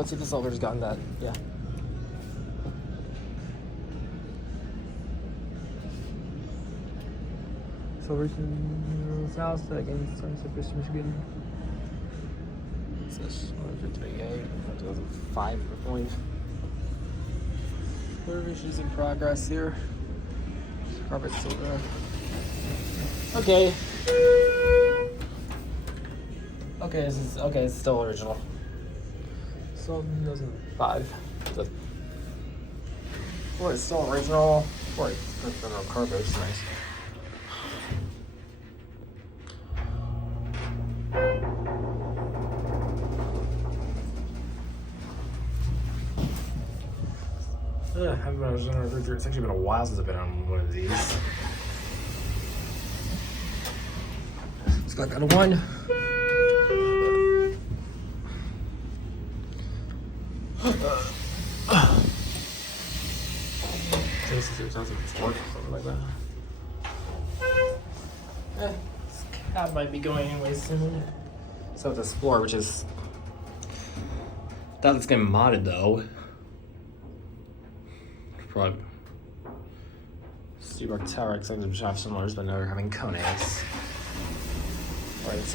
Let's see if the Celebre's gotten that. Yeah. Celebration South against Celebration Michigan. This 138, 2005 point. Renovation is in progress here. Carpet's still there. Okay. Okay, this is okay. It's still original. So 2005. Well, it's still original. Boy, it's original carpet. It's nice. I haven't been on a refrigerator. It's actually been a while since I've been on one of these. Let's go down to one. This is 2004, something like that. This cab might be going anyway soon. So it's Explorer, which is. I thought it's getting modded though. Probably Seaburg Tower executives have similars, but now they're having Koenigs. Right, it's